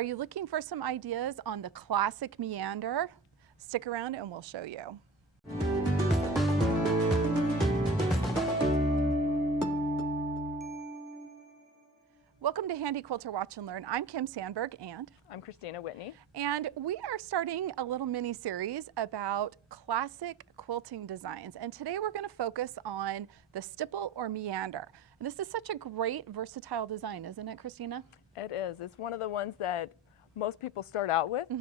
Are you looking for some ideas on the classic meander? Stick around and we'll show you. Welcome to Handi Quilter Watch and Learn. I'm Kim Sandberg and I'm Kristina Whitney. And we are starting a little mini series about classic quilting designs. And today we're going to focus on the stipple or meander. And this is such a great versatile design, isn't it, Kristina? It is. It's one of the ones that most people start out with,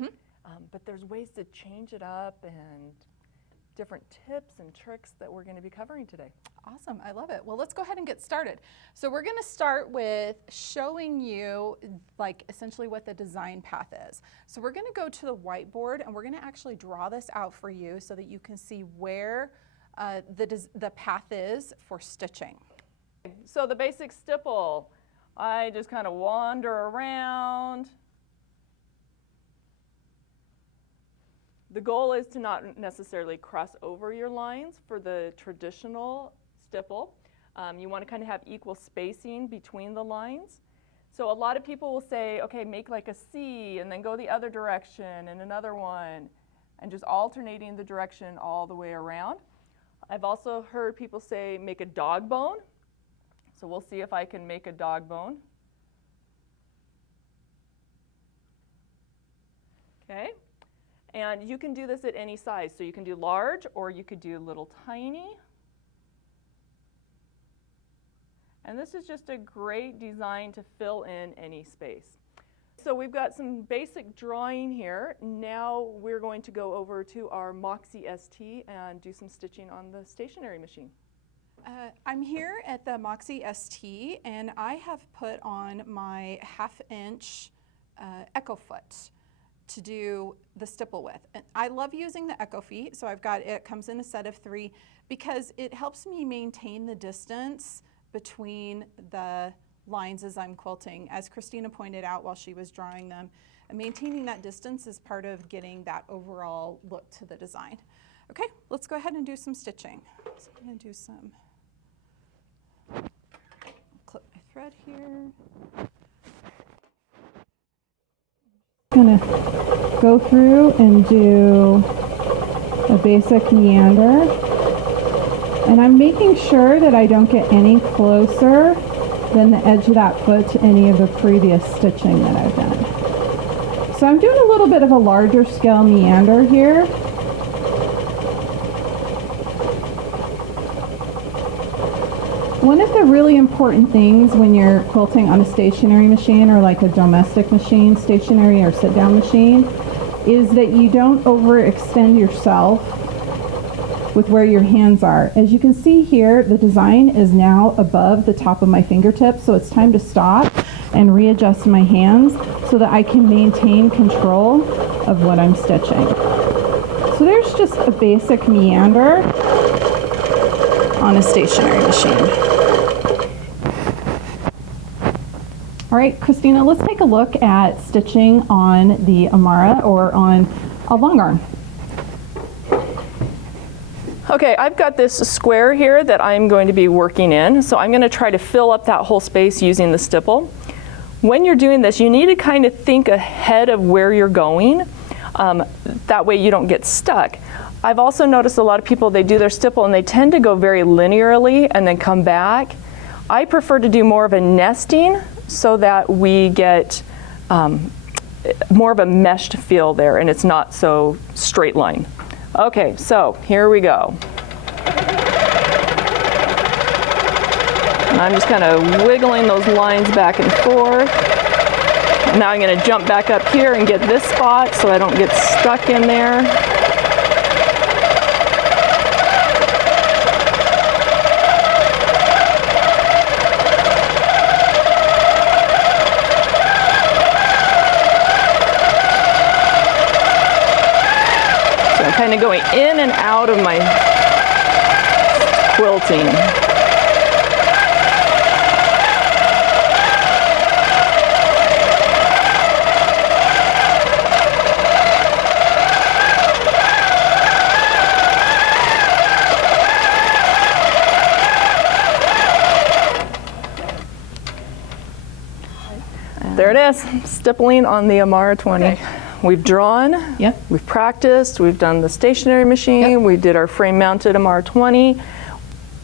but there's ways to change it up and different tips and tricks that we're going to be covering today. Awesome, I love it. Well, let's go ahead and get started. So we're going to start with showing you like essentially what the design path is. So we're going to go to the whiteboard and we're going to actually draw this out for you so that you can see where the path is for stitching. So the basic stipple, I just kind of wander around. The goal is to not necessarily cross over your lines for the traditional stipple. You want to kind of have equal spacing between the lines. So a lot of people will say, okay, make like a C and then go the other direction and another one, and just alternating the direction all the way around. I've also heard people say make a dog bone. So we'll see if I can make a dog bone. Okay. And you can do this at any size. So you can do large or you could do little tiny. And this is just a great design to fill in any space. So we've got some basic drawing here. Now we're going to go over to our Moxie ST and do some stitching on the stationary machine. I'm here at the Moxie ST and I have put on my 1/2 inch Echo foot to do the stipple with. And I love using the Echo feet, so it comes in a set of 3 because it helps me maintain the distance between the lines as I'm quilting. As Kristina pointed out while she was drawing them, maintaining that distance is part of getting that overall look to the design. Okay, let's go ahead and do some stitching. So I'm going to do some, clip my thread here. I'm going to go through and do a basic meander, and I'm making sure that I don't get any closer than the edge of that foot to any of the previous stitching that I've done. So I'm doing a little bit of a larger scale meander here. One of the really important things when you're quilting on a stationary machine or like a domestic machine, stationary or sit-down machine, is that you don't overextend yourself with where your hands are. As you can see here, the design is now above the top of my fingertips, so it's time to stop and readjust my hands so that I can maintain control of what I'm stitching. So there's just a basic meander on a stationary machine. All right, Kristina, let's take a look at stitching on the Amara or on a Longarm. Okay, I've got this square here that I'm going to be working in, so I'm going to try to fill up that whole space using the stipple. When you're doing this, you need to kind of think ahead of where you're going. That way you don't get stuck. I've also noticed a lot of people, they do their stipple and they tend to go very linearly and then come back. I prefer to do more of a nesting so that we get more of a meshed feel there and it's not so straight line. Okay, so here we go. And I'm just kind of wiggling those lines back and forth. Now I'm going to jump back up here and get this spot so I don't get stuck in there. Kind of going in and out of my quilting. There it Yes, stippling on the Amara 20. Okay. We've drawn, Yep. we've practiced, we've done the stationary machine, Yep. we did our frame-mounted Amara 20.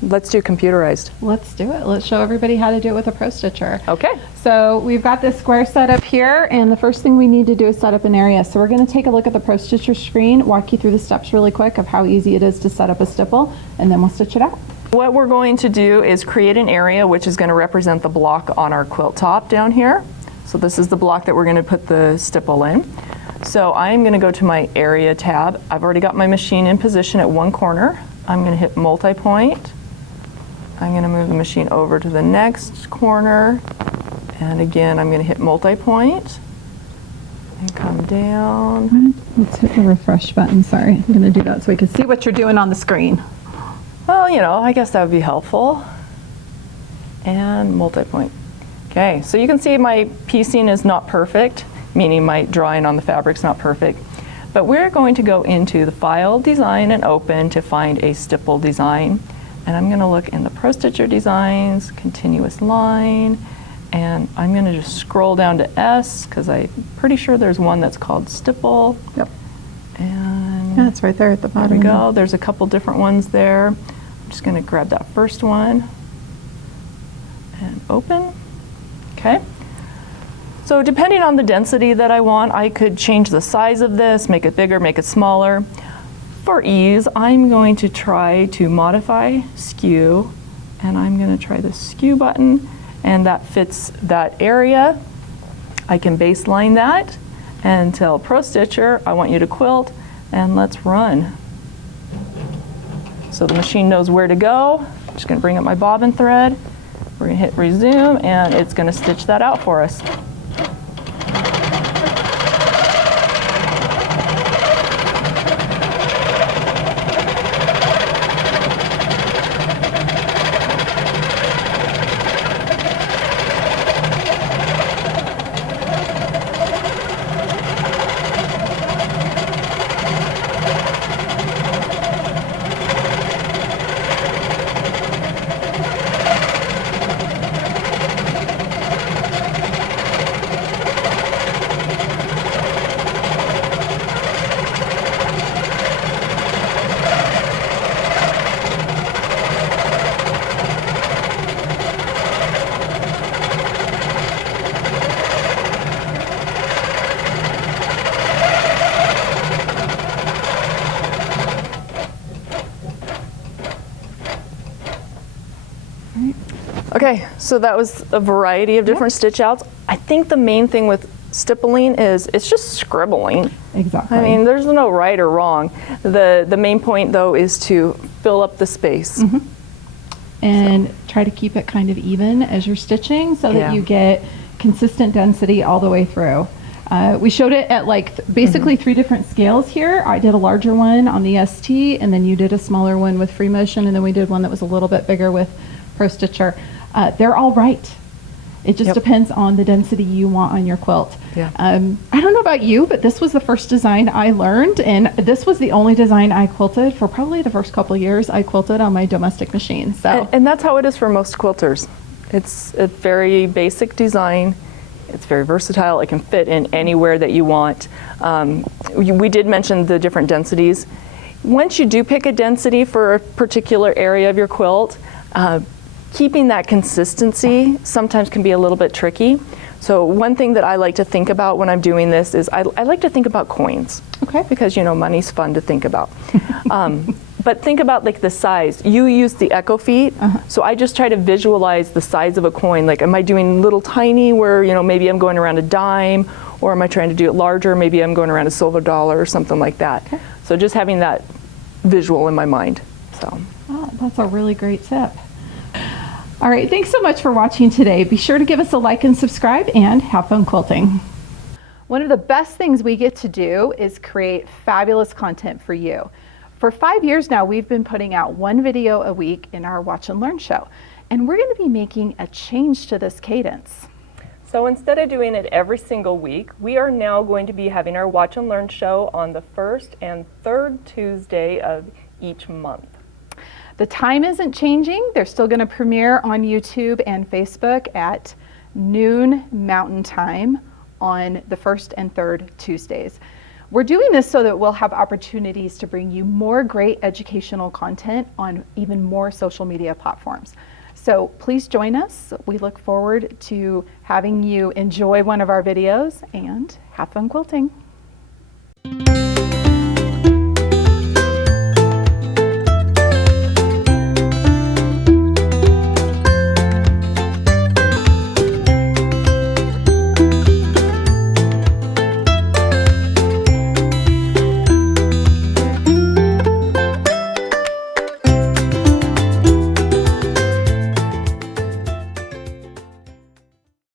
Let's do computerized. Let's do it. Let's show everybody how to do it with a Pro Stitcher. Okay. So we've got this square set up here, and the first thing we need to do is set up an area. So we're going to take a look at the Pro Stitcher screen, walk you through the steps really quick of how easy it is to set up a stipple, and then we'll stitch it out. What we're going to do is create an area which is going to represent the block on our quilt top down here. So this is the block that we're going to put the stipple in. So I'm going to go to my area tab. I've already got my machine in position at one corner. I'm going to hit multi-point. I'm going to move the machine over to the next corner. And again, I'm going to hit multi-point and come down. Let's hit the refresh button. Sorry, I'm going to do that so we can see what you're doing on the screen. Well, you know, I guess that would be helpful. And multi-point. Okay, so you can see my piecing is not perfect, meaning my drawing on the fabric's not perfect. But we're going to go into the File, Design, and Open to find a stipple design. And I'm going to look in the Pro Stitcher Designs, Continuous Line, and I'm going to just scroll down to S because I'm pretty sure there's one that's called stipple. Yep. And Yeah, it's right there at the there bottom. we go. There's a couple different ones there. I'm just going to grab that first one and open. Okay. So depending on the density that I want, I could change the size of this, make it bigger, make it smaller. For ease, I'm going to try to modify skew, and I'm going to try the skew button, and that fits that area. I can baseline that and tell Pro Stitcher, I want you to quilt, and let's run. So the machine knows where to go. I'm just going to bring up my bobbin thread. We're going to hit resume, and it's going to stitch that out for us. Okay, so that was a variety of different stitch outs. I think the main thing with stippling is it's just scribbling. Exactly. I mean, there's no right or wrong. The main point though is to fill up the space. And try to keep it kind of even as you're stitching so Yeah. that you get consistent density all the way through. We showed it at like basically 3 different scales here. I did a larger one on the ST, and then you did a smaller one with free motion, and then we did one that was a little bit bigger with Pro Stitcher. They're all right. It just Yep. depends on the density you want on your quilt. Yeah. I don't know about you, but this was the first design I learned, and this was the only design I quilted for probably the first couple years I quilted on my domestic machine. So And that's how it is for most quilters. It's a very basic design. It's very versatile. It can fit in anywhere that you want. We did mention the different densities. Once you do pick a density for a particular area of your quilt, keeping that consistency sometimes can be a little bit tricky. So one thing that I like to think about when I'm doing this is I like to think about coins. Okay. Because, you know, money's fun to think about. But think about like the size. You use the echo feet, so I just try to visualize the size of a coin. Like, am I doing little tiny where, you know, maybe I'm going around a dime, or am I trying to do it larger? Maybe I'm going around a silver dollar or something like that. Okay. So just having that visual in my mind. So. Oh, that's a really great tip. All right, thanks so much for watching today. Be sure to give us a like and subscribe, and have fun quilting. One of the best things we get to do is create fabulous content for you. For 5 years now, we've been putting out 1 video a week in our Watch and Learn show, and we're going to be making a change to this cadence. So instead of doing it every single week, we are now going to be having our Watch and Learn show on the 1st and 3rd Tuesday of each month. The time isn't changing. They're still going to premiere on YouTube and Facebook at noon Mountain Time on the first and third Tuesdays. We're doing this so that we'll have opportunities to bring you more great educational content on even more social media platforms. So please join us. We look forward to having you enjoy one of our videos and have fun quilting.